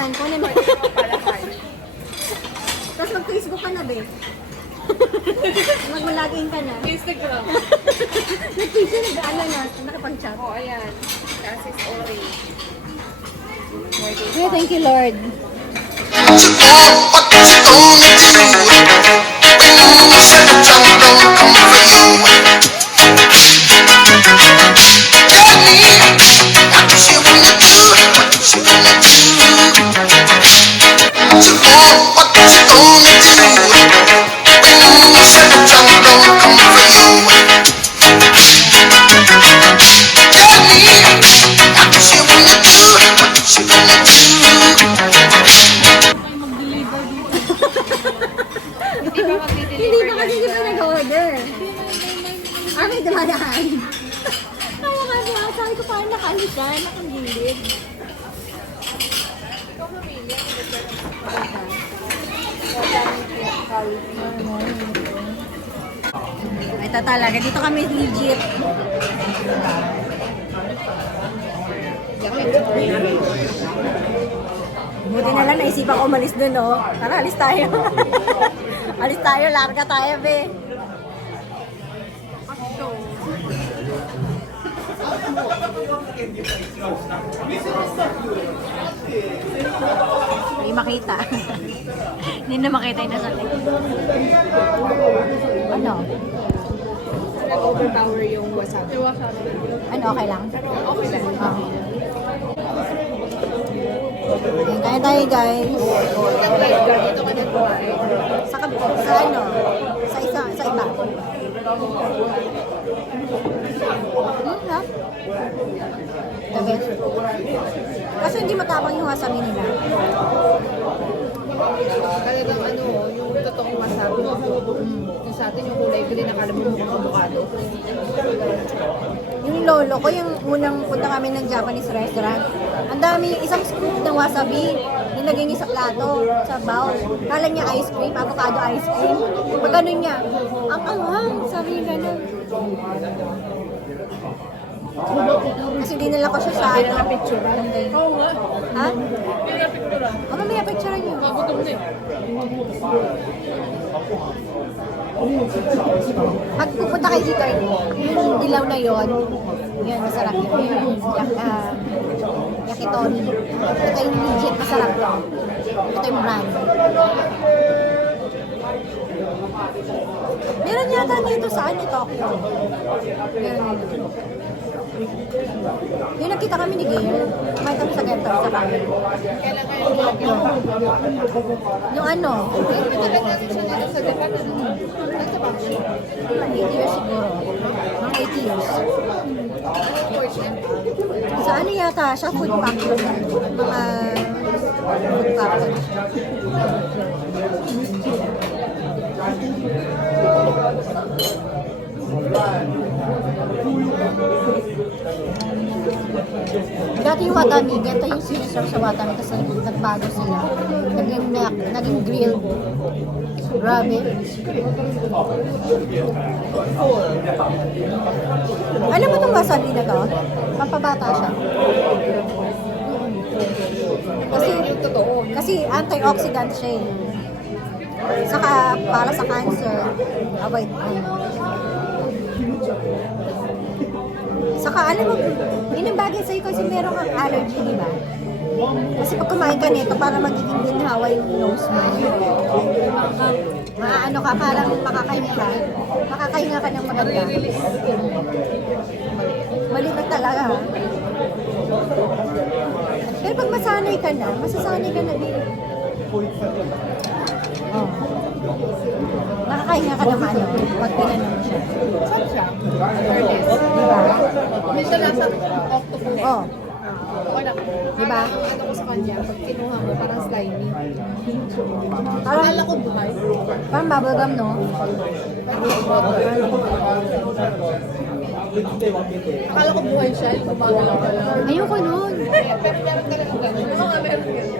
yan. Kunin mo. Tapos mag-Facebook ka na, be. Mag-login ka na. Instagram. Nag-Facebook na, ano na, nakapag-chat. Oh, ayan. Kasi Ori. Okay, thank you, Lord. What you gonna do when you said the trouble don't come for you? Tell me what you wanna do, what you gonna do? So what you gonna do when you said the trouble don't come for you? Tell me what you wanna do, what you gonna do? Hindi ba mag-deliver? Hindi ba kasi hindi pa nag-order? Ah, may dumadaan. Kaya nga siya, sabi ko parang nakaalis siya, nakagilid. Ikaw mamili. Ito talaga, dito kami legit. Buti na lang, naisipan ko umalis dun, no? Tara, alis tayo. Alis tayo, larga tayo, be. Hindi makita. Hindi na makita yung nasa likod. Ano? Nag-overpower yung wasabi. Yung wasabi. Ano, okay lang? Okay lang. Okay. Kaya tayo, guys. Dito ka nagkuhain. Sa ano? Sa iba. Ha? The best. Kasi hindi matapang yung wasabi nila. Talagang ano, yung totoong wasabi. Yung sa atin yung kulay green, nakala mo mukhang avocado. Yung lolo ko, yung unang punta kami ng Japanese restaurant, ang dami, isang scoop ng wasabi, nilagay niya sa plato, sa bowl. Kala niya ice cream, avocado ice cream. Pag ganun niya, ang anghang, sabi niya ganun. Kasi dinala ko siya sa ano. picture. Oo nga. Ha? Pila picture. O, mamaya picture niyo. Magutom na eh. Pag pupunta kayo dito, yung dilaw na yon, yun, masarap yun. Yakitori. Ito yung legit, masarap to. Ito yung brand. Meron yata dito sa ano, Tokyo. Meron dito. Yung nagkita kami ni Gail, kumain kami sa Gento, sa bahay. Kailan kayo nilagyan? Yung ano, Pero matagal natin siya dito sa Japan. Nasa bakit? 8 years siguro. Mga 8 years. Sa ano yata, siya food factory. Mga food factory. Dati yung Watami, ganito yung siniserve sa Watami kasi nagbago sila. Naging grilled. Grabe. Alam mo itong wasabi na to? Pampabata siya. Kasi antioxidant siya eh. Saka para sa cancer. Avoid mo. Saka alam mo, yun ang bagay sa'yo kasi meron kang allergy, di ba? Kasi pag kumain ka nito, para magiging ginhawa yung nose mo. Maano ka, parang makakahinga ka. Makakahinga ka ng maganda. Malimit talaga, ha? Pero pag masanay ka na, masasanay ka na din. Oh. Nakakahinga ka naman, no? Pag pinanon siya. Saan siya? Diba? Dito nasa octopus. Oh. Okay lang. Diba? Ano ko sa kanya, pag kinuha mo, parang slimy. Parang, Akala ko buhay. parang bubblegum, no? Akala ko buhay siya, yung gumagalaw ka lang. Ayoko nun. Pero meron talaga gano'n. Oo nga, meron gano'n.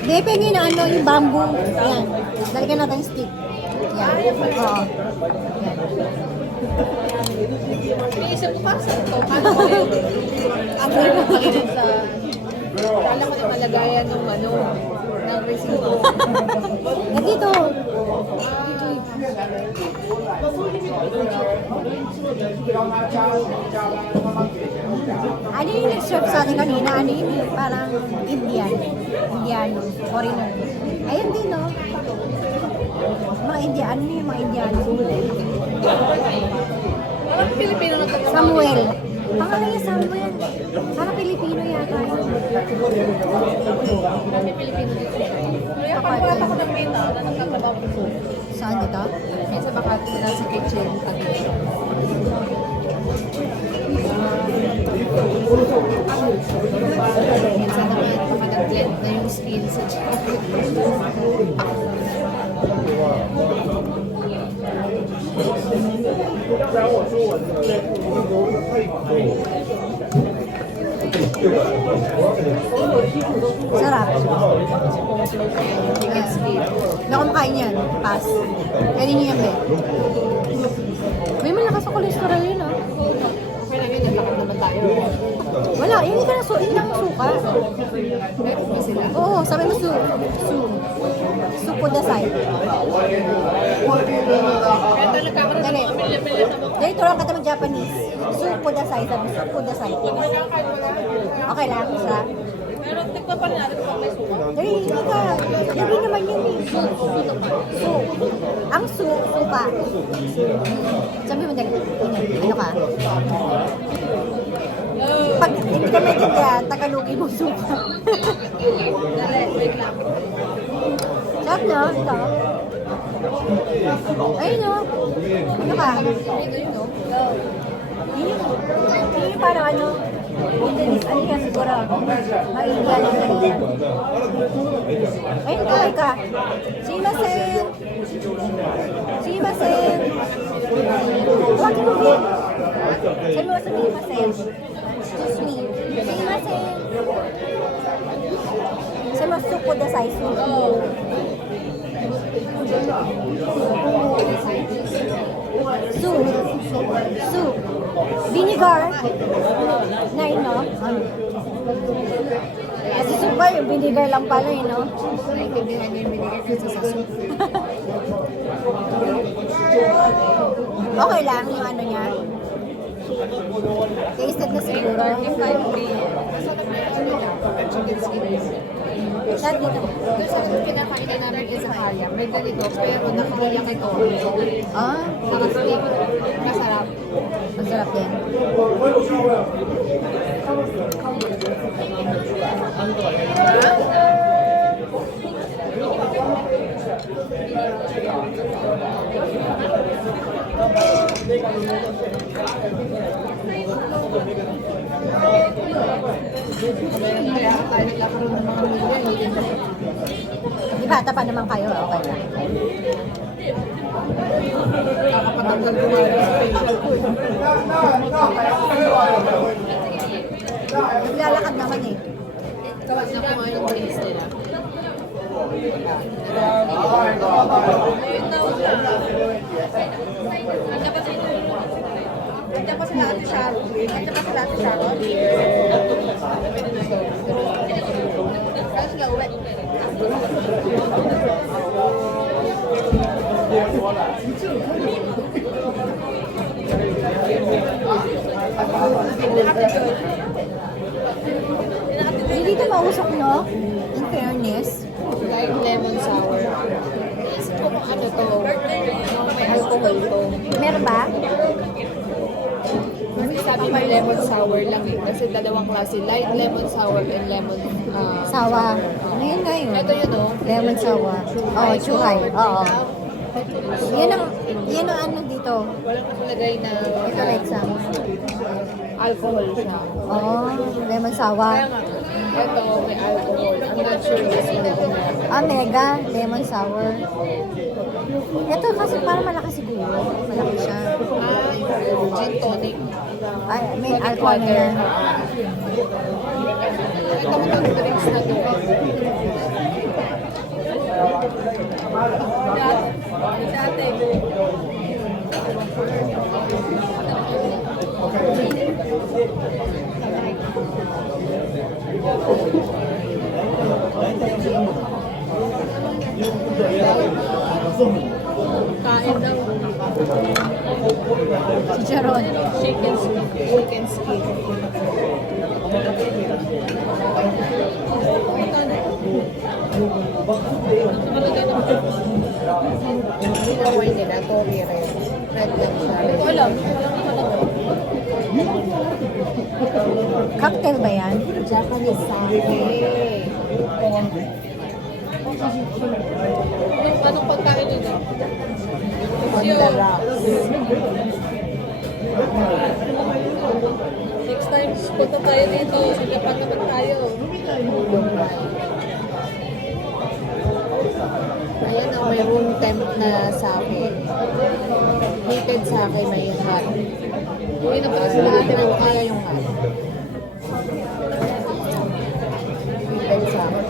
Hindi, pengin na ano, yung bamboo. Yan. Lalagyan natin stick. Yan. Oo. Yan. pumasok to. Ano ko yun? Ang hirap pakinggan sa... Kala ko na malagayan ng ano, ng resibo. Nandito. Ano yung nag-serve sa atin kanina? Ano yung parang Indiano, foreigner. Ayun din, no? Mga Indiano, ano yung mga Indiano? Parang Pilipino na tayo. Samuel. Pangalan niya Samuel. Parang Pilipino yata yun. Marami Pilipino dito. Kaya pag wala ako ng meta, na nagtatrabaho ko. Saan dito? Yan sa Makati, nasa kitchen. Minsan naman, kami nag-blend na yung skin sa chocolate. Sarap. Chicken skin. Hindi ako makain yan. Pass. Pwede niyo yan, be. May malakas sa cholesterol yun, ah. Okay lang yun, naglakad naman tayo. Wala, hindi ka na hindi lang suka. Meron ba sila? Oo, sabi mo su kudasai. Ito nagkakaroon Dali. Dali, turuan ka naman Japanese. Su kudasai, sabi su kudasai. Okay lang, isa. Pero tignan pa natin kung may suka. Dali, hindi ka. Hindi naman yun eh. Su. Ang suka. Sabi mo, dali. Ano ka? Pag hindi ka maintindihan, Tagalogin mo suka. Dali, wait lang. Sarap no? Ito. Ayun no? Ano ka? Ito yun, no? Hindi parang ano? Ano yan siguro? Maindiyan ang ganyan. Ayun, kaway ka. Shimasen! Shimasen! Tawagin mo din. Sabi mo sa Shimasen. Excuse me. Shimasen! Sabi mo suko da sai suko. Su. Vinegar. Nine, no? Kasi suka, yung vinegar lang pala, eh, no? Naintindihan niyo yung binigay kasi sa soup. Okay lang yung ano niya. Tasted na siguro. Chicken skin. Lahat dito. Doon sa kinakainan namin is Zaharia. May ganito, pero nakakaya kay Toro. Ah, Nakasteak. Masarap. masarap din. Kaya tayo naglakaroon ng mga milya. Di bata pa naman kayo, okay lang. Nakapatanggal ko nga yung special food. Naglalakad naman eh. Tawag na kumain ng drinks nila. Nandiyan pa sila Ate Sharon. Nandiyan pa sila Ate Sharon. Kaya sila uwi. Hindi dito mausok, no? In fairness. Like lemon sour. Naisip ko kung ano to. May alcohol to. Meron ba? Kasi sabi may lemon sour lang eh. Kasi dalawang klase. Light lemon sour and lemon... Sawa. Ngayon nga yun. ito yun oh. Lemon sawa. Oo, chuhay. Oo. Yan ang ano dito. Walang nakalagay na Ito, Lexa. alcohol siya. Oo, lemon sawa. Kaya nga, ito may alcohol. I'm not sure kasi Mega, lemon sour. Ito kasi parang malaki siguro. Malaki siya. gin tonic. Ay, may alcohol na yan. Ito mo ng drinks na to. Dati. Kain daw. Chicharon. Chicken skin. Chicken skin. Hindi na wine nila. Tori red. Red lang siya. Wala. Cocktail ba yan? Japanese sake. Anong pagkain nila? On the rocks. Next time, punta tayo dito. Sa Japan naman tayo. Ayan o, may room temp na sake. Heated sake, may hot. Hindi na pala sa lahat ng kaya yung hot. Heated sake.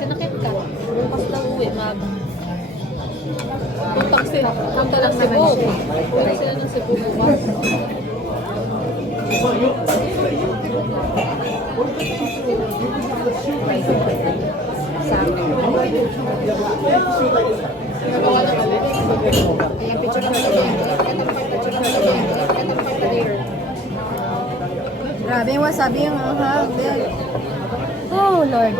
Sinakit ka. Bukas na uwi, punta ng Cebu. Punta sila ng Cebu bukas. Sake. Nagawa na kami. Ayan, picture naman ulit. Ito pa picture naman ulit. Ito pa later. Grabe yung wasabi yung Oh, Lord.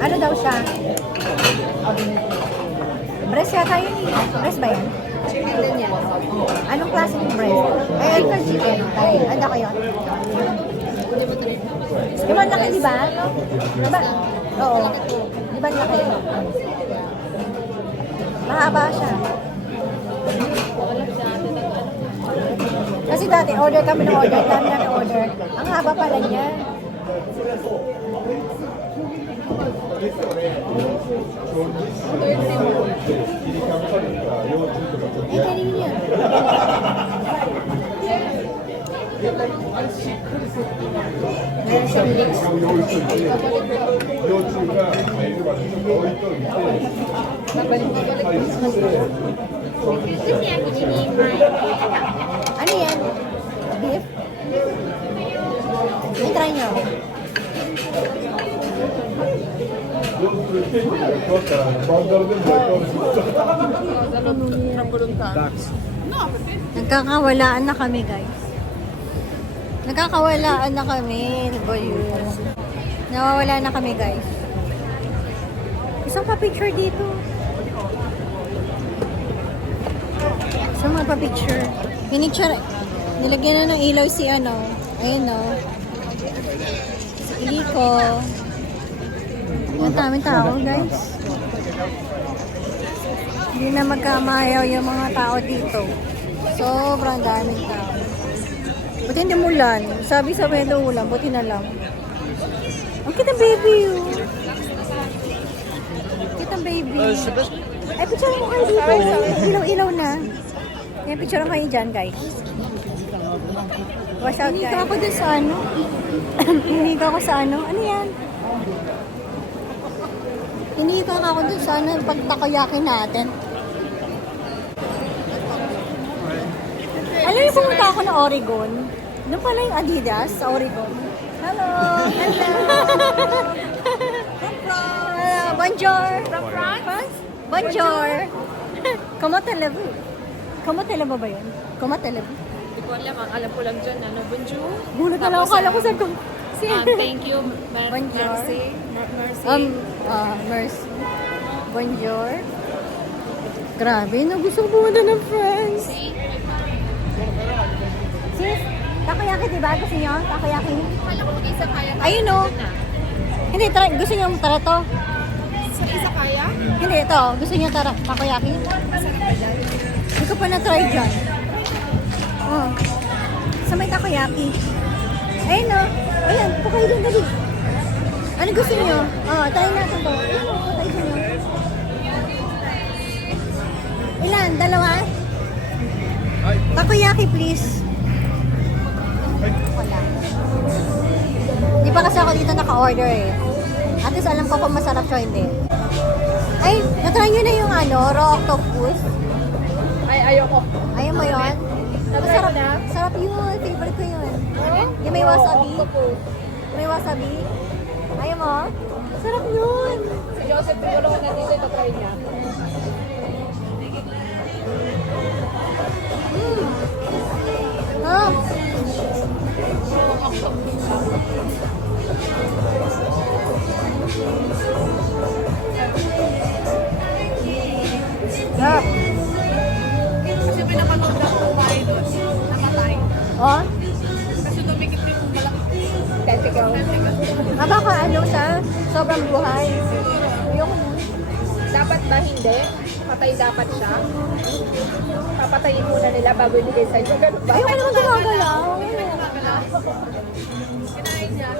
Ano daw siya? Breast yata yun eh. Breast ba yan? Chicken din yan. Anong klase ng breast? Ay, ito chicken. Ay, ano ko yun? Di ba ang laki, di ba? Diba? Oo. Di ba ang laki? Mahaba siya. Kasi dati, order kami ng order. Dami namin order. Ang haba pala niya. Eh, kanina. Meron siyang mix. Ano yan? Beef? May try nyo. Nagkakawalaan na kami, guys. Nagkakawalaan na kami. Nawawala na kami, guys. Isang pa-picture dito. Isang pa-picture. Pinicture. Nilagyan na ng ilaw si ano. Ayun, no. Si Iko. Ang daming tao, guys. Hindi na magkamayaw yung mga tao dito. Sobrang daming tao. Buti hindi mulan. Sabi-sabi daw ulan. Buti na lang. Ang kitang baby, oh. Kitang baby. Ay, picture mo kayo dito. Ilaw-ilaw na. Yan, picture kayo dyan, guys. Watch out, guys. Hindi ako dun sa ano. Hindi ako sa ano. Ano yan? Hindi ako dun sa ano. Pagtakoyaki natin. Alam niyo, pumunta ako ng Oregon. Doon pala yung Adidas sa Oregon. Hello! Hello! Hello! Bonjour! From France? Bonjour! Comment allez-vous? Comment allez-vous ba yun? Comment allez-vous? Hindi ko alam. Ang alam ko lang dyan, ano, bonjour. Gulat na lang ako. Kala ko sa Thank you, Bonjour. Mercy. Mercy. Bonjour. Grabe, no? Gusto ko pumunta ng France. Sis, takoyaki, diba? Gusto niyo? Takoyaki? Kala ko mag-isa kaya. Ayun, no? Hindi, gusto niyo tara to? Sa isa kaya? Hindi, ito. Gusto niyo tara takoyaki? Hindi ko pa na-try dyan. Oh. Sa may takoyaki. Ayun, no? Ayan, po kayo dun, dali. Ano gusto niyo? Oh, try natin to. Ayun, no? Try niyo. Ilan? Dalawa? Takoyaki, please. Wala. Di pa kasi ako dito naka-order eh. At least alam ko kung masarap siya hindi. Ay, natry nyo na yung ano, raw octopus. Ay, ayoko. Ayaw mo yun? Masarap na? Sarap yun. Favorite ko yun. Yung may wasabi. May wasabi. Ayaw mo? Sarap yun. Si Joseph, tutulungan natin ito, try niya. Ah. Sarap. Kasi pinapanood ako kumain doon. Namatay. Oh? Kasi dumikit yung malaki. Tentacle. Baka ano siya? Sobrang buhay. Ayoko na. Dapat ba hindi? Patay dapat siya? Papatayin muna nila bago ibigay sa inyo. Ganun ba? Ayoko naman gumagalaw. Kinain niya.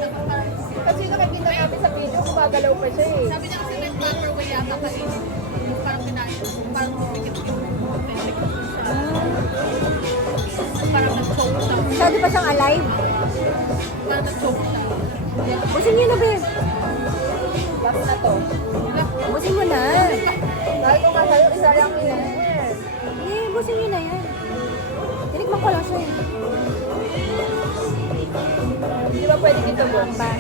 Kasi nakikita namin sa video, gumagalaw pa siya eh. Sabi niya kasi nag-proper way yata kasi parang kinain. Parang dumikit yung tentacle siya. Parang nag-choke siya. Masyado pa siyang alive. Parang nag-choke siya. Busin niyo na, babe. Last na to. Busin mo na. Dahil ko nga sa'yo, isa lang yan. Eh, busin niyo na yan. Tinikman ko lang siya eh. Di ba pwede dito bomba?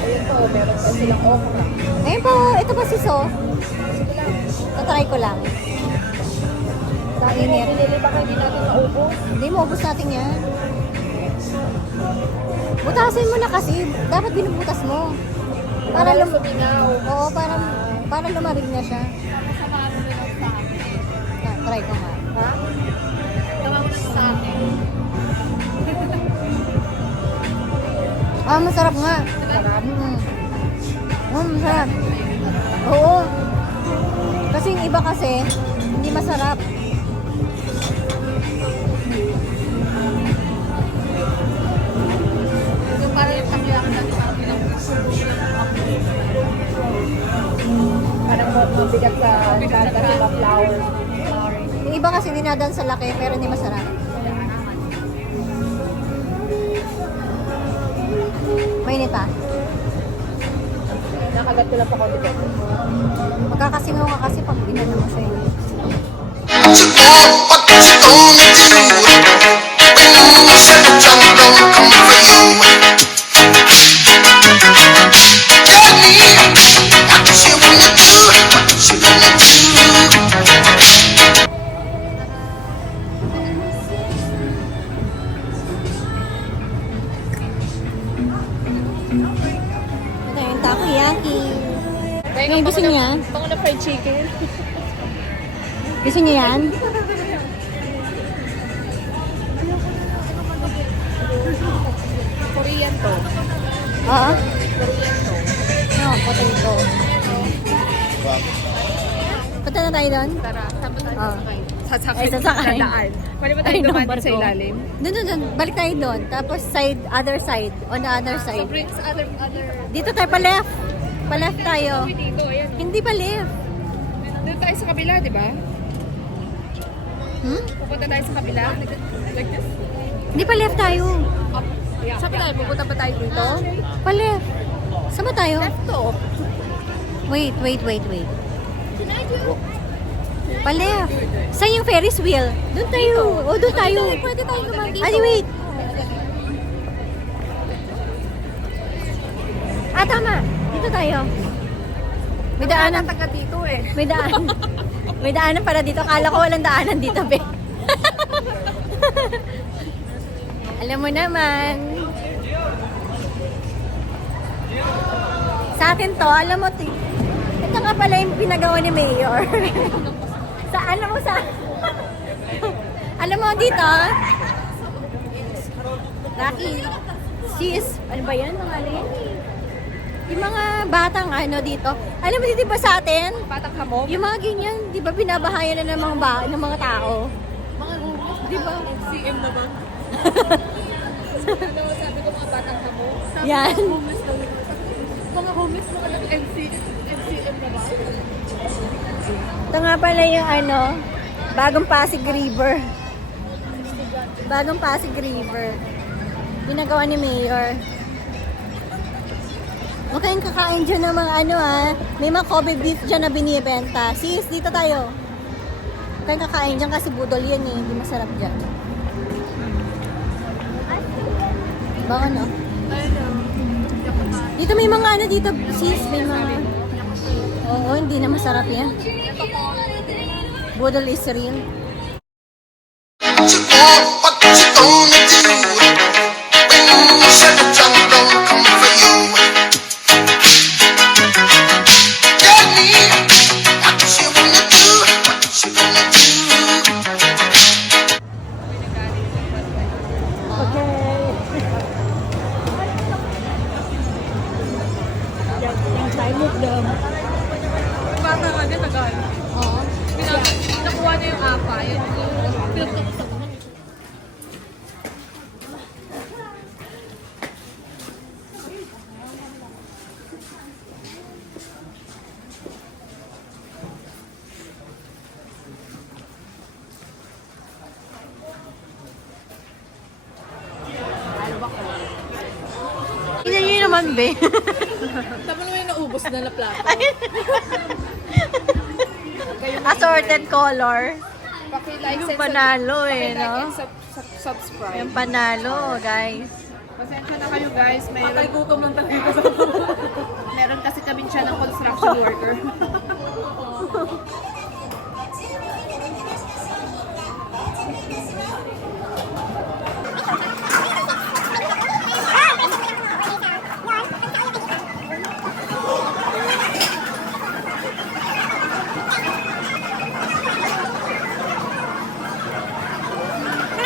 Ayun po, meron pa silang okra. Ayun po, ito pa si So. Sige lang. Tatry ko lang. Sabi mo, binili baka hindi natin maubos. Hindi, maubos natin yan. Butasin mo na kasi. Dapat binubutas mo. Para Para suminaw. Oo, para lumabig na siya. Kasama mo na lang sa akin. Try ko nga. Ha? Kasama mo na sa akin. Ah, masarap nga. Sarap. Masarap. Oo. Kasi yung iba kasi, hindi masarap. Yung parang yung takiyak na sa akin. Parang mabigat sa kanta sa flower. Yung iba kasi dinadan sa laki, pero hindi masarap. Mainit ah. Nakagat ko lang pa konti dito. Magkakasingaw ka kasi pag ginano mo siya. What you gonna do when you said the time don't come for you? Tell me what you wanna do, what you wanna do. Ito yung takoyaki. Yung gusto niya? Pango na fried chicken. Gusto niya yan? Korean to. Oo. Korean to. Oo, potato. Punta na tayo doon? Tara, saan ba tayo Ah. sasakay? Sasakay. Ay, sasakay. Sa daan. Pwede ba tayo Ay, dumaan number sa ko. ilalim? Doon. Balik tayo doon. Tapos other side. On the other Sa side. bricks, other. Dito tayo pa left. Pa left tayo. Uy, dito, ayan. Hindi pa left. Doon tayo sa kabila, di ba? Hmm? Pupunta tayo sa kabila. Like this. Hindi pa left tayo. Up. Yeah. Saan ba tayo? Pupunta pa tayo dito? Pa left. Saan ba tayo? Left to. Wait. Pa left. Saan yung Ferris wheel? Doon tayo. O, doon tayo. Pwede tayo dumaan dito. Ay, wait. Ah, tama. Dito tayo. May daanan. Taga dito eh. May daan. May daanan pala dito. Akala ko walang daanan dito, be. Alam mo naman. Sa atin to, alam mo, ito nga pala yung pinagawa ni Mayor. Alam mo dito, Rocky, sis, ano ba yan? Mga alin? Yung mga batang ano dito. Alam mo dito ba sa atin? Patang hamog. Yung mga ganyan, di ba binabahayan na ng ng mga tao? Mga homeless. Di ba? FCM naman. Ano, sabi ko mga batang hamog. Sabi Yan. ko homeless daw. Mga homeless mga FCM na ba? Ito nga pala yung ano, bagong Pasig River. Bagong Pasig River. Pinagawa ni Mayor. Huwag kayong kakain dyan ng mga ano ah. May mga Kobe beef dyan na binibenta. Sis, dito tayo. Kaya kakain dyan kasi budol yan eh. Hindi masarap dyan. Baka no? Dito may mga ano dito, sis. May mga... Oo, hindi na masarap yan. Budol is real. What you gonna do when said the time don't come for you? Tell me what you wanna do, what you gonna do. Yung chai mục đơm. Bata ka din, tagal. Oo. Nakuha na yung apa. Yun yung pinagtukusap mo. Tingnan nyo naman, be. Tama naman yung naubos na na plato. Assorted color. Paki-like, Yung panalo eh, no? Subscribe. Yung panalo, guys. Pasensya na kayo guys. Patay gutom lang talaga sa meron kasi kami siya ng construction worker.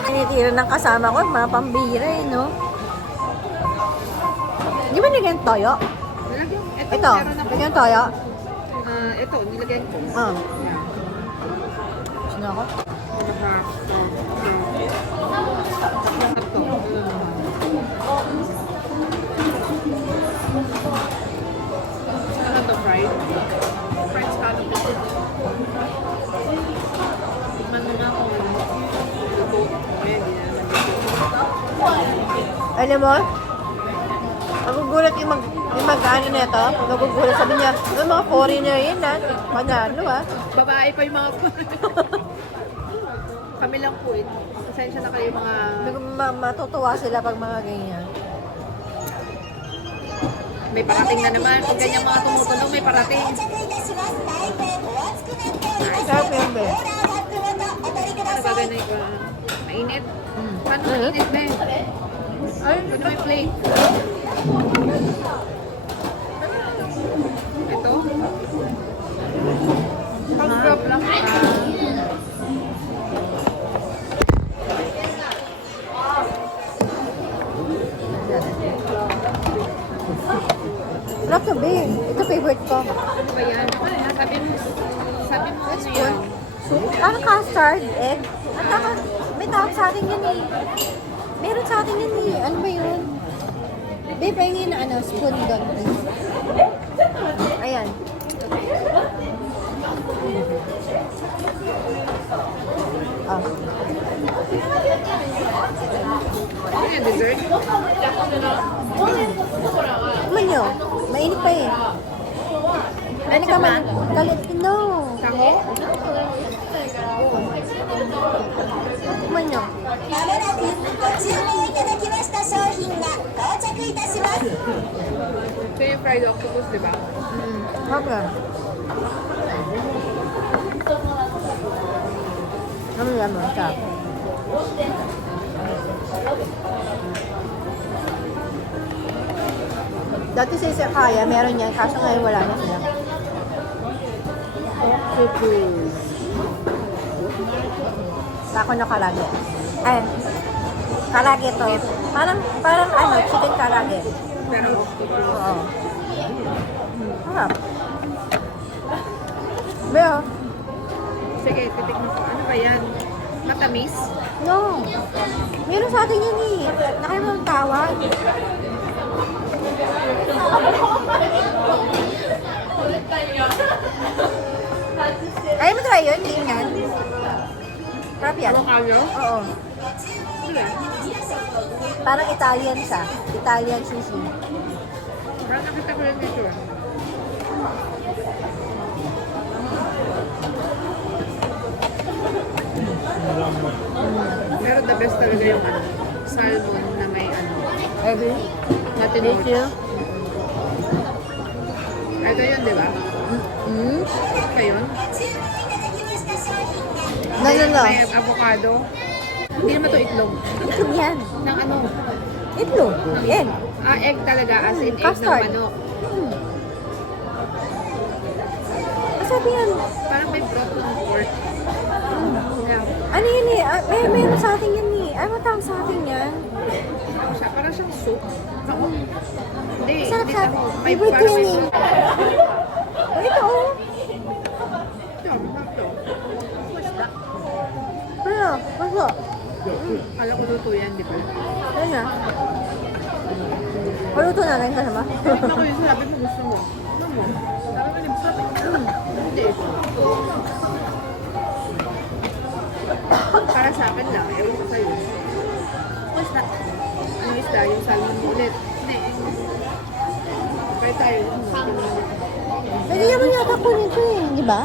Tinitira ng kasama ko, mga pambira eh, no? Di ba nilagyan toyo? Ito, nilagyan toyo? Ito, nilagyan ko. Oo. Sino ako? Ano to, fried? Fried scallop. Tikman mo nga kung luto. Ayan, hindi na naman. Alam mo? Nagugulat yung mag-ano na ito. Nagugulat, sabi niya, mga foreigner yun ha. Panalo ha. Babae pa yung mga kami lang po eh. Pasensya na kayo mga Matutuwa sila pag mga ganyan. may parating na naman. Pag ganyan mga tumutunog, may parating. Sarap yun, be. Ano ba ganun ko? Mainit? Paano mainit, be? Ay, ano may plate? Ito? Pag-drop lang. Sarap to, be. Ito favorite ko. Ano ba yan? Sabi mo ano yan? Parang custard egg. At saka, may tawag sa atin yan eh. Meron sa atin yan eh. Ano ba yun? Babe, pahingin na ano, spoon doon. Ayan. Ah. Ano yan, dessert? Kuman nyo. Mainit pa eh. Ano ka man? Kalit. No. Tango? Kuman nyo. まもなくご注文いただきました商品が到着いたします。 Ito yung fried octopus, di ba? Harap yan. Ano yan mo? Sarap. Dati sa Isakaya, meron yan. Kaso ngayon wala na sila. Octopus. Sako na kalagi. Ay, kalagi to. Parang ano, chicken kalagi. Pero octopus. Oo. Harap. Beo. Sige, titikman ko. Ano ba yan? Matamis? No. Meron sa atin yan eh. Nakaya mo ang tawag. Ayaw mo try yun? Hindi yan. Sarap yan. Avocado? Oo. Ano yan? Parang Italian siya. Italian sushi. Parang nakita ko yung picture. the best talaga yung ano, salmon na may ano, Every? natinod. Thank you. Ito yun, di ba? Mm? Ito yun. ご注文いただきました商品が到着いたします No. May avocado. Hindi naman to itlog. Itlog yan. Ng ano? Itlog. Egg. Ah, egg talaga as in egg ng Custard. manok. Masabi yan. Parang may broth ng pork. Yeah. Ano yun eh? Meron sa atin yan eh. Ano tawag sa atin yan? Parang siyang soup. Hindi, Sarap hindi sa ako. May favorite parang ko may yun eh. soup. Oh, ito oh. Ito, ito. Ano? Ano? Kala ko luto yan, di ba? Ano na? Paluto natin ka naman. Ako yung sabi mo gusto mo. Ano mo? Sabi mo, sabi mo. Hindi. Para sa akin lang, ewan ko sa'yo. Basta, ano isda, yung salmon mo ulit. Hindi. Kaya tayo. Lagi naman yata po nito eh. Di ba?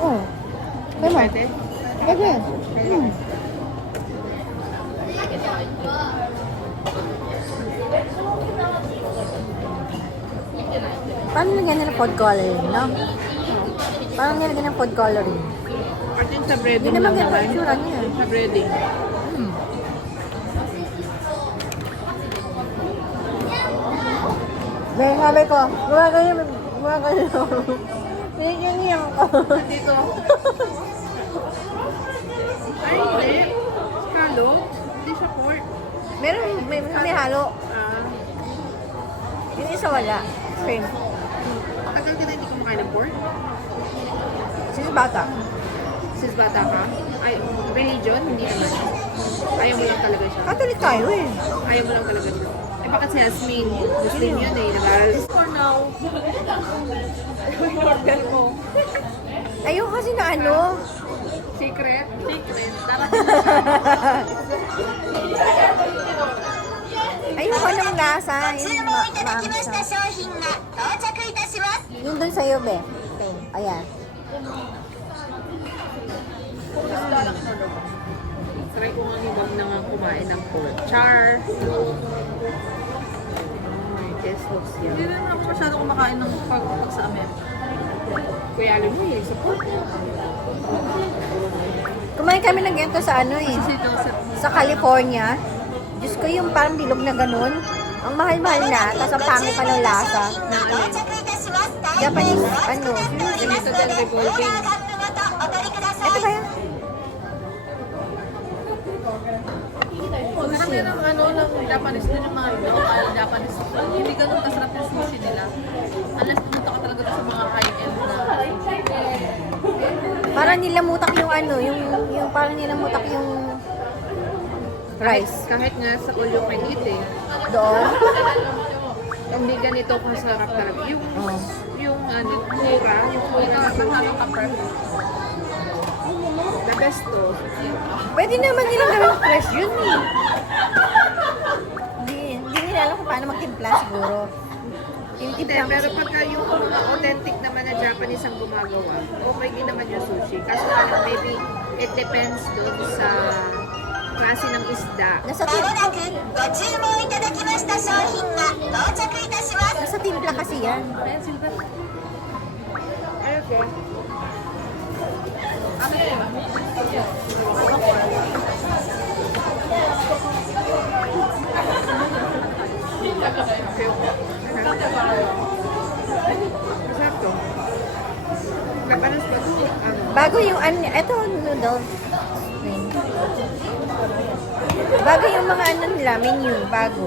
Oo. Oh. Pwede. Pwede? Pwede. Paano nilagyan nila food coloring, no? Parang nilagyan ng food coloring. At yung sa breading Hindi naman lang ganito naman. ang tsura niya. Sa breading. May sabi ko, mga ganyan. Pinigyan niya ako. Dito. Ay, hindi. Halo. Hindi siya pork. May halo. Ah, Yung isa wala. Shrimp. tagal ka na hindi kumakain ng pork? Since bata. Since bata ka? Ay, religion? Hindi naman. Ayaw mo lang talaga siya. Catholic tayo eh. Ayaw mo lang talaga siya. Eh, bakit si Yasmin? Muslim yun eh. Nag-aaral. For now. Order mo. Ayun kasi na ano. Secret? Secret. Dapat Ayun ko ng lasa. ご注 Yun, 文いただきました maangsa. 商品が到着いたします Yun dun sa'yo, be. Ayan. try ko nga ibang na nga kumain ng pork. Char. This looks Hindi yummy. rin ako masyado kumakain ng pag sa amin. Kuya, alam mo yun, sa pork. Kumain kami ng ganito sa ano eh. Kasi Joseph, Sa California. Diyos ko yung parang bilog na ganun. Ang mahal-mahal na, tapos ang pangit pa ng lasa. 到着いたします Japanese, ano, Ganito din, revolving. カップごとお取りくださ ito い ba yan? marami ng ano, ng Japanese din yung mga local Japanese. Hindi ganun kasarap yung sushi nila. Unless pumunta ka talaga sa mga high-end na. Parang nilamutak yung ano, yung parang nilamutak yung rice. Kahit nga sa all you can eat eh. Doon. Hindi ganito kasarap talaga. Oh. Yung ano, mura, yung mura na Magkano ka per? the best to. Pwede naman nilang gawin fresh yun eh. Hindi nila alam kung paano magtimpla siguro. Hindi, Tinitimpla pero pagka yung mga authentic naman na Japanese ang gumagawa, okay din naman yung sushi. Kaso lang maybe it depends dun sa klase ng isda. Nasa まもなくご注文いただきました商品が到着いたします timpla kasi yan. Ayan, silver. Ayun po. Ano yun? Masarap to. Labanas ba ito? Ano? Bago yung eto noodles. Bago yung mga ano nila, menu, bago.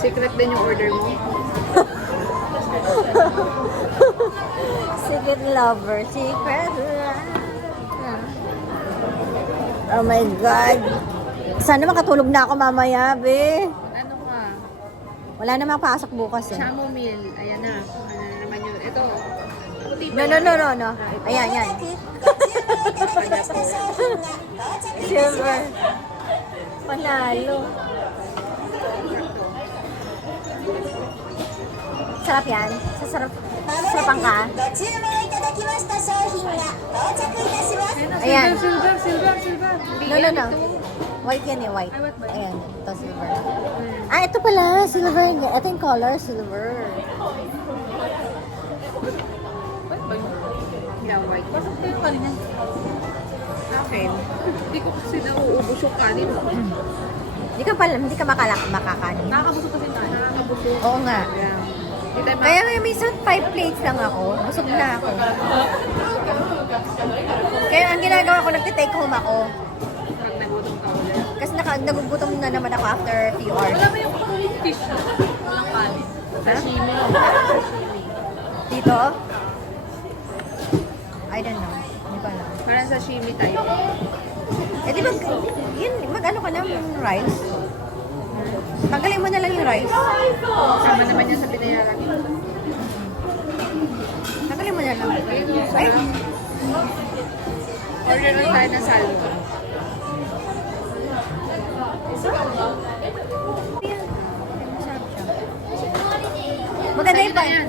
Secret din yung order mo. Secret lover, secret lover. Oh my God. Sana makatulog na ako mamaya, be. Ano ka? Wala na makapasok bukas eh. Chamomile. Ayan na. Ano na naman yun. Ito. Puti ba No, yun? no, no, no, no. Ayan, yan. ご注文いただきました商品が到着いたします Silver. Panalo. Sarap yan. Sasarap. まも Sarapan ka. なくご注文いただたきました商品が到着いたします。 Ayan. Silver, silver, silver. No, no, no. White yan eh, white. Ay, white ba? Ayan, ito silver. Ah, ito pala, silver. Ito yung color, silver. White ba yun? Yeah, white. Pasok tayo kanina. Okay. Hindi ko kasi nauubos yung kanin. Hindi ka makakanin. Nakakabusog kasi tayo. Nakakabusog. Oo nga. Yeah. Hindi tayo Kaya nga minsan 5 plates lang ako. Busog na ako. Kaya ang ginagawa ko, nagtitake home ako. nagutom ka ulit. Kasi nagugutom na naman ako after a few hours. Wala ba yung fish na? Walang kanin. Sashimi. Dito? I don't know. Hindi pa alam. Parang sashimi type. Eh di ba, yun, mag-ano ka na yung rice? Tanggalin mo na lang yung rice. Sama naman yan sa binayaran. Tanggalin mo na lang. Ayun, Ay, order lang tayo ng salmo. maganda yung pa. Yan.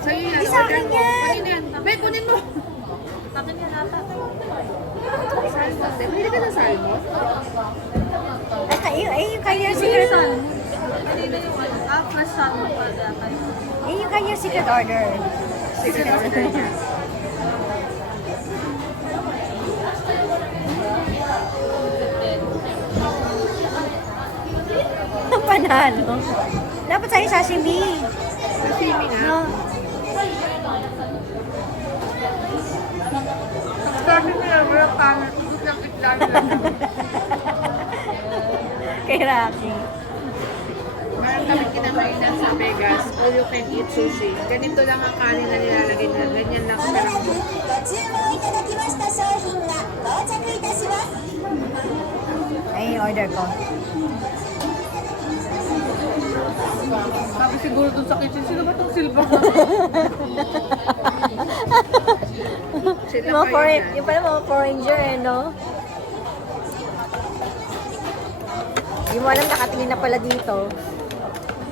Sa'yo yan. Isa Order akin mo. yan. Kunin yan. Be, kunin mo. Akin yan ata. Salmo. Pwede ka ng salmo? Yung kanya secret. Kanina yung ano. Fresh salmon pa data. Yung kanya secret order. Sige, order niya. Panalo. Dapat sa'yo sashimi. Sashimi nga. No? Sabi mo yan, walang pangit. Gusto lang itlang lang. Kay Rocky. Meron kami kinamainan sa Vegas. All you can eat sushi. Ganito lang ang kanin na nilalagay nila. Ganyan lang まも sa なくご注文いただきました商品が到着いたします。 Ay, yung order ko. Sabi siguro dun sa kitchen, sino ba itong silver? Sila Yung mga pa foreign, yan. yung pala mga foreigner eh, no? Hindi mo alam, nakatingin na pala dito.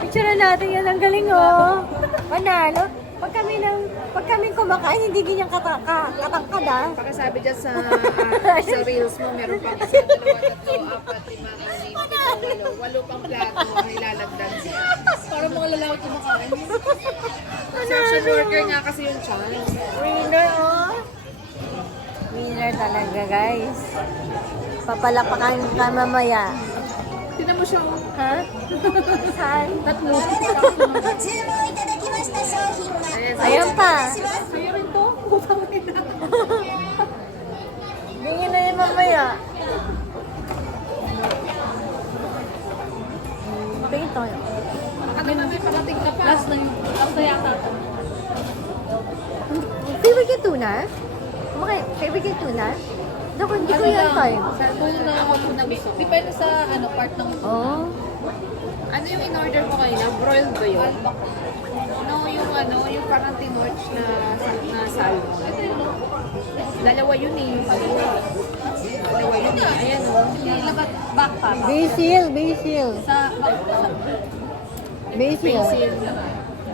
Picture na natin yan, ang galing oh. Panalo. Pag kami kumakain, hindi ganyan katangkad ah. Pakasabi dyan sa reels mo, meron pang isa, dalawa, tatlo, apat, lima, anim, pito, walo pang plato ang ilalagdag. Parang mga lalaki kumakain. Construction worker nga kasi yung chan. Winner oh. Winner talaga guys. Papalapakan ka mamaya. Tinan mo siya, oh. Ha? Saan? まもなくご注文いただきました商品が Ayan pa. します。 Sa'yo rin to? Butang ina. Bingin na yun mamaya. Tingin tayo. Ano na may parating ka pa? Last na yata ito. Favorite yung tuna? Favorite yung tuna? Naku, hindi ko yan time. Kung na gusto. Depende sa ano part ng Oh. Ano yung in-order mo kanina? Broiled ba yun? No, yung parang tinorch na salmon. Dalawa yun eh. Dalawa yun eh. Ayan o. labat back pa. Basil. Basil. Basil.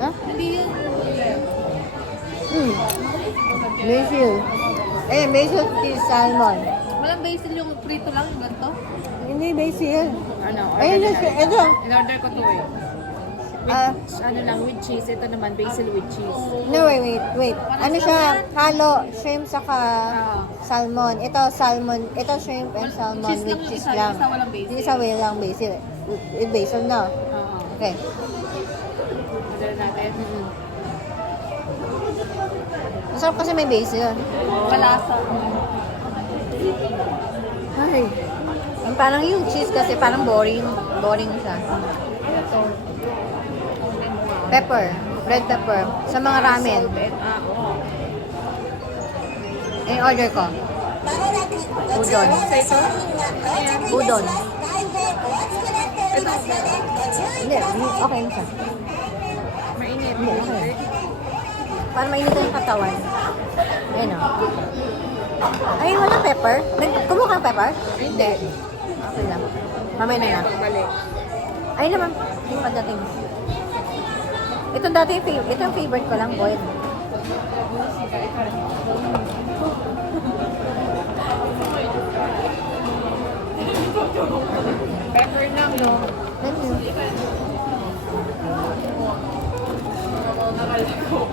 Ha? Hindi yun. Basil. Basil is salmon. Walang basil yung prito lang, yung ganito. Hindi basil. Ano? Ayun, ito. In-order ko to eh. With, ano lang, with cheese. Ito naman, basil with cheese. No, wait. Ano siya? Halo, shrimp saka salmon. Ito salmon, ito shrimp and salmon Cheese with lang yung cheese isa, lang. yung isa walang basil. Yung isa walang basil. With basil na. Oo. Okay. Order natin. Masarap kasi may basil. Malasa. Ay. Ang parang yung cheese kasi parang boring. Boring siya. Pepper. Red pepper. Sa mga ramen. Order ko. まもなくご注文の商品が到着いたします。 Udon. 大変お熱くなっておりますのでご注意 Hindi, ください。 okay na siya. Mainit. Okay. Para mainit ang katawan. Ayun o. Ay, walang pepper. Kumuha ka ng pepper? Hindi. Okay lang. Mamaya na lang. Balik. Ay naman, yung pagdating. Ito yung favorite ko lang, boiled. Pepper lang, no? Thank you.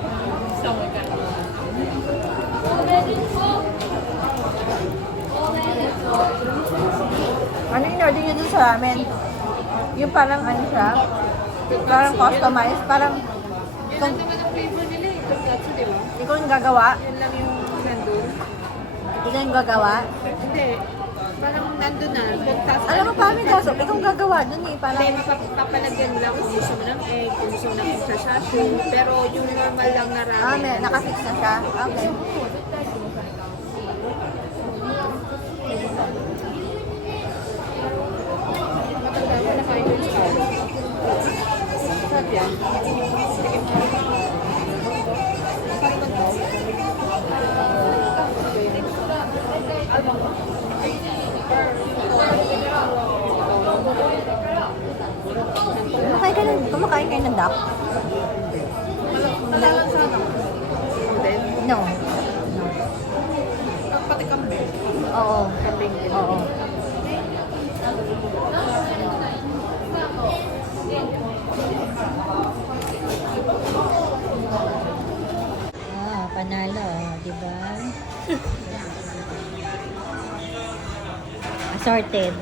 Ano yung order nyo dun sa ramen? Yung parang ano siya? Parang customized, parang Yun lang naman ang flavor nila eh. Tonkatsu, di ba? ikaw yung gagawa. Yun lang yung nandun. Ikaw yung gagawa. Hindi. Parang nandun na. Tonkatsu. Alam mo parang gaso, ikaw yung gagawa dun eh. Parang, Hindi, mapapalagyan mo lang kung gusto mo ng egg, kung gusto mo ng sashashu. Pero yung normal lang na ramen. nakafix na siya. Okay. Matanda ko na kain yung scar. Sarap yan. Sarap ba to? Kumakain kayo ng duck? Talagang sana. Then, No. Pati kambing. Oo. kambing din. Oo. Panalo, di ba? Assorted.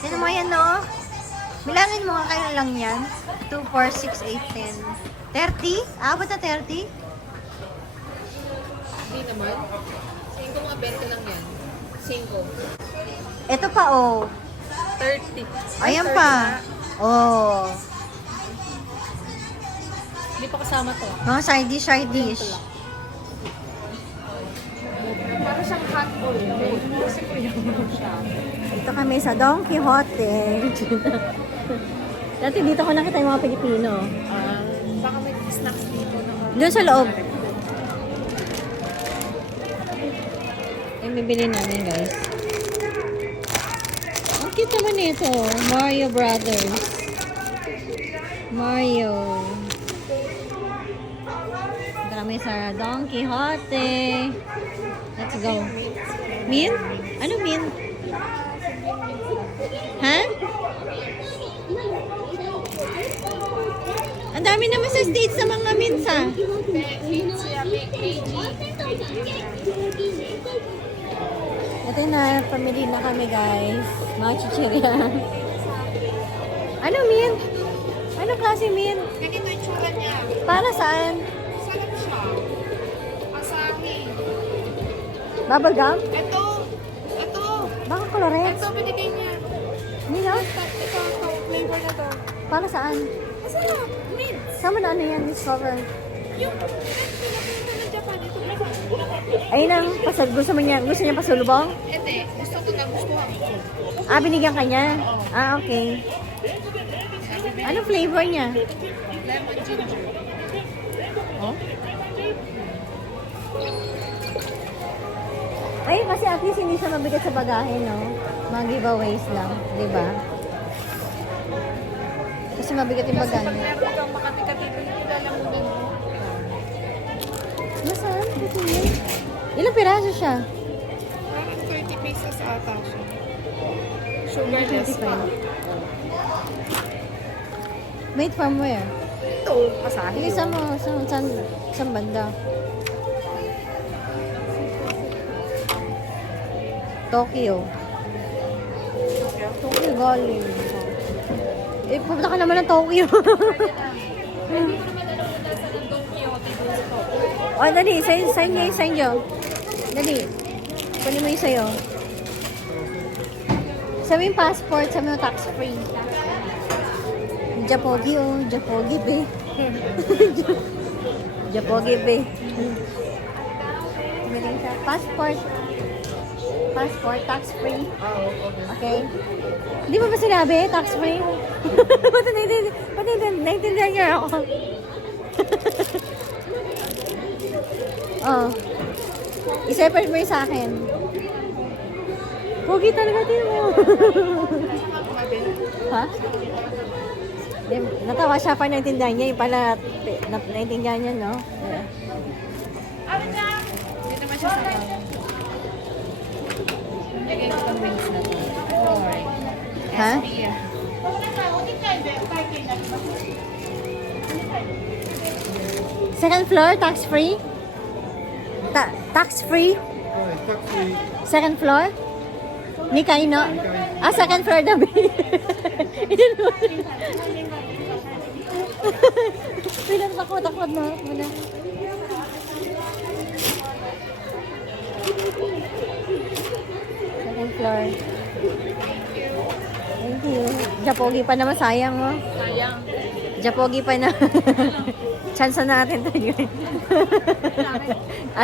Sino mo yan, no? Bilangin mo nga kayo lang yan. 2, 4, 6, 8, 10. 30? Abot na 30? Hindi naman. 5 mga 20 lang yan. 5. Ito pa, oh. 30. Ayan pa. Oh. Hindi pa kasama to. Mga side dish, side dish. Para siyang hot oil. Kasi kuya mo siya. Dito kami sa Don Quixote. Dati dito ko nakita yung mga Pilipino. Baka may snacks dito na Doon sa loob. Yung bibili namin, guys. Ang cute naman ito. Mario Brothers. Mario. Dito kami sa Don Quixote. Let's go. Mint? Ano mint? Ha? Ang dami naman sa States sa mga mints, ha? Ito na, pamili na kami, guys. Mga chichirya. Ano mint? Ano klase mint? Ganito yung tsura niya. Para saan? Sarap siya. Asahi. Bubble gum? Ito. Ito. Baka colorets? Ito, binigay niya. Hindi na? Ito, flavor na to. Para saan? Masarap. Mint. Sama na ano yan, discover. Yung pinapinta ng Japan. Ito ba? Ayun ang gusto niya pasulubong? Hindi. Gusto ko na gusto ko. Ah, binigyan ka niya? Ah, okay. Ano flavor niya? Lemon ginger. Oh? Ay, kasi at least hindi siya mabigat sa bagahe, no? Mga giveaways lang, di ba? Kasi mabigat yung Kasi bagahe. pag meron kang makatikatito, hindi lalamunin mo. Nasaan? Ito yun. Ilang piraso siya? Parang 30 pesos ata siya. Sugarless pa. 25. Made from where? Ito, Asahi. Sige, saan banda? Tokyo. Tokyo galing. Eh, pupunta ka naman ng Tokyo. Hindi ko naman alam kung nasa ng Don Quixote doon sa Tokyo. Oh, dali. Sign nyo. Dali. Kunin mo yung sa'yo. Sabi yung passport, sabi yung tax-free. Japogi, oh. Japogi, be. Japogi, be. Tumiling siya. Passport. Passport, tax-free. Okay. Hindi mo ba sinabi, tax-free? Pati naintindihan niya ako. Oh. I-separate mo yung sa akin. Pogi talaga din mo. Ha? Natawa siya pa naintindihan niya. Yung pala, naintindihan niya, no? Yeah. Hindi naman siya sa lagay ko itong wings na to. Alright. Ha? SB. Second floor, tax-free? Tax-free? Second floor? Nikai no? Ah, second floor daw. Pilan takot na. Muna. Second floor. Thank you. Japogi pa naman, sayang mo. Sayang. Japogi pa na. Chance na natin to yun.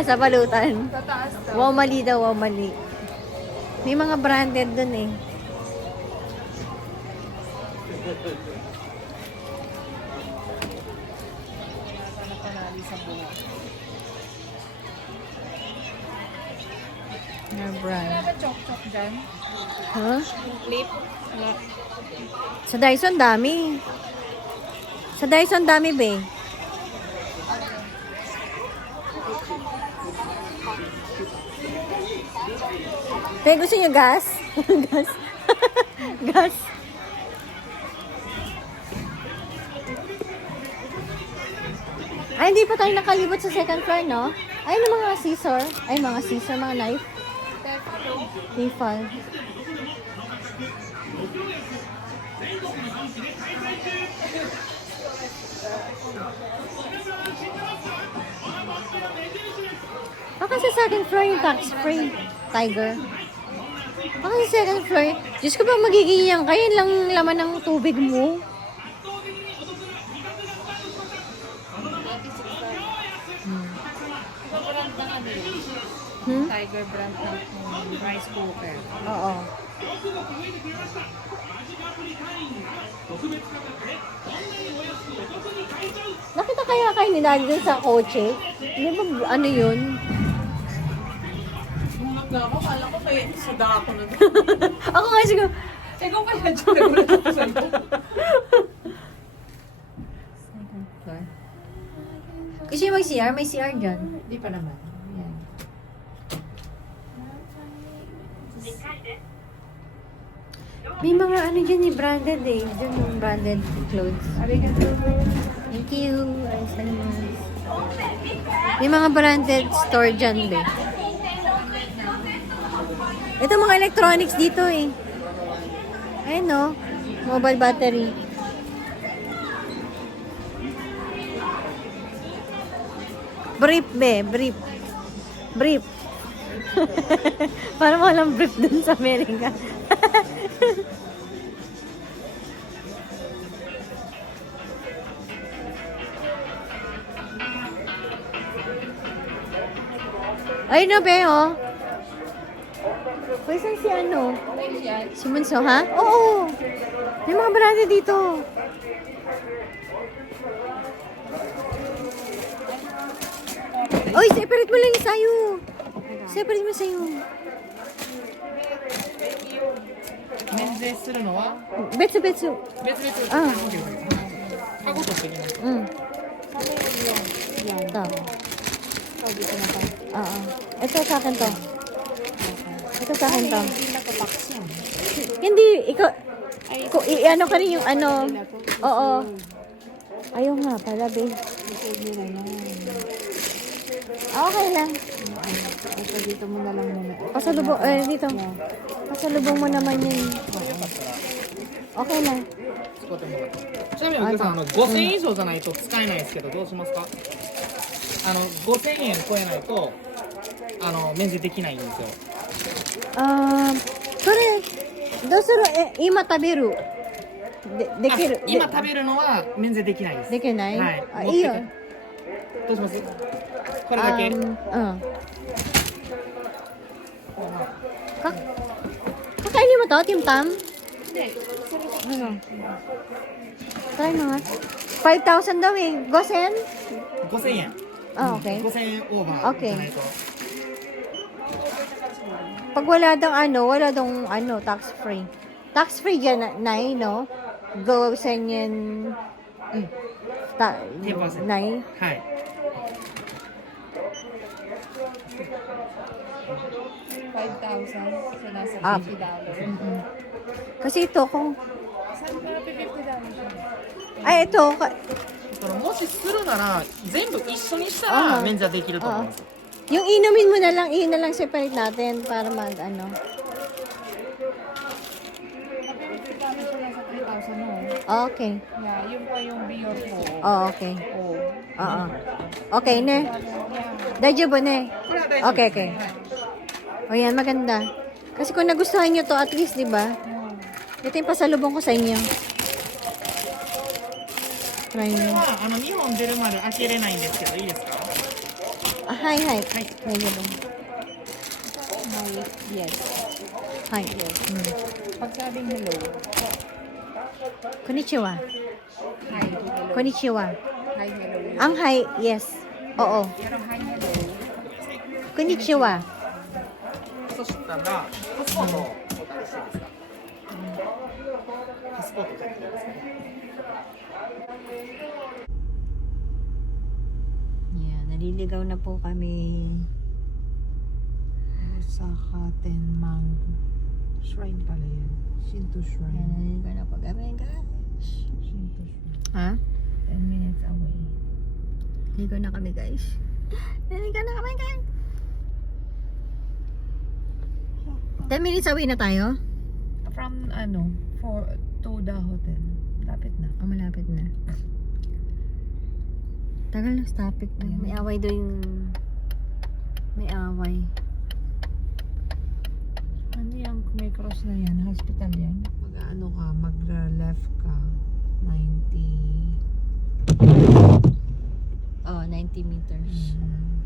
Sa balutan. Tataas daw. Wow, mali daw, wow, mali. May mga branded dun eh. Your brand. Wala ba chok-chok dyan? Huh? Lip? Wala. Sa Dyson, dami. Sa Dyson, dami, be. Te, gusto niyo gas? Gas? Gas? Ay, hindi pa tayo nakalibot sa second floor, no? Ay, ano mga scissor? Ay, mga scissor, mga knife. Tefal. Baka sa second floor yung tax-free, Tiger. Baka sa second floor, Diyos ko ba magiging kayo lang laman ng tubig mo? Brand ng ano yun? Tiger brand ng rice cooker. Oo. Nakita kaya kayo ni Daddy dun sa kotse? Hindi ba ano yun? Ako, kala ko may suda ako na. Ako nga siguro, Ikaw pa yan, Joy. Nagulat ako sa'yo. second floor. Gusto niyo mag-CR? May CR dyan. Hindi pa naman. Yan. May mga ano dyan eh, branded eh. Dyan yung branded clothes. Thank you. Ayos na naman. May mga branded store dyan be. Ito mga electronics dito eh. Ayun no. Mobile battery. Brief be. Brief. Brief. Parang walang brief dun sa Amerika. Ay, no, be, oh. Pwede saan si ano? Si Munso, ha? Oo. May mga barada dito. Oy, separate mo lang yung sayo. Separate mo sayo. 免税するのは Betsu, betsu. 別々 Ah. カゴ取ってきます Mm. Ito. Oo. Ito sa akin to. Ito sa akin to. Hindi, ikaw, ano ka rin yung ano. Oo. Ayaw nga pala, babe. Okay lang. Dito mo na lang muna. Pasalubong, dito. Pasalubong mo naman yun. Okay lang. ちなみに奥さん5000円以上じゃないと使えないですけどどうしますか5000円超えないと免税できないんですよ それ、どうする今食べる。できる。今食べるのは免税できないですできないはいあ、いいよ。どうしますこれだけうん。Kakainin mo to, Tim Tam? Ano? Try mo nga. 5,000 daw eh. Gosen? 5000円 Ah, okay. 5000円オーバー Okay. じゃないと Pag wala daw ano, tax free. Tax free dyan, Nay, no? Go Senyen. Ta, 10%. Nay. はい。 5,000. So, nasa Ah. $50. Kasi ito, kung... Saan ba $50 siya? Ay, ito. だからもしするなら全部一緒にしたあーら免除できると思うんですよ。 Yung inumin mo na lang, iyon na lang separate natin para mag, ano. $50 siya nasa 3,000 no? Okay. Yeah, yun pa yung beer ko. Oh, okay. Oh. Oo. Okay, ne. Yeah. Dajobo, ne. これは大丈夫 Okay, です okay. O yan, maganda. Kasi kung nagustuhan nyo to, at least, di ba? Ito yung pasalubong ko sa inyo. Try これ nyo. は日本出るまで開けれないんですけどいいですか？ Ah, hi, hi. Dajobo. Yes. Hi. Pag sabing hello, Konnichiwa. hi, hello. Konnichiwa. Hi, hello. Ang hi, yes. Oo. Pero hi, hello. Konnichiwa. そしたらパスポートをお借りしていいですか？パスポート取っていいですか？ Yeah, naliligaw na po kami. Osaka Tenmang Shrine pala yan. Shinto Yan, Shrine. naliligaw na po kami, guys. Shinto Shrine. Ha? 10 minutes away. Naliligaw na kami, guys. Naliligaw na kami, guys. 10 minutes away na tayo? From to the hotel. Lapit na. Oh, malapit na. Tagal na sa topic. May away doon. May away. Ano yan? Kung may cross na yan, hospital yan. Mag-ano ka, mag-left ka. 90. Oh, 90 meters. Mm.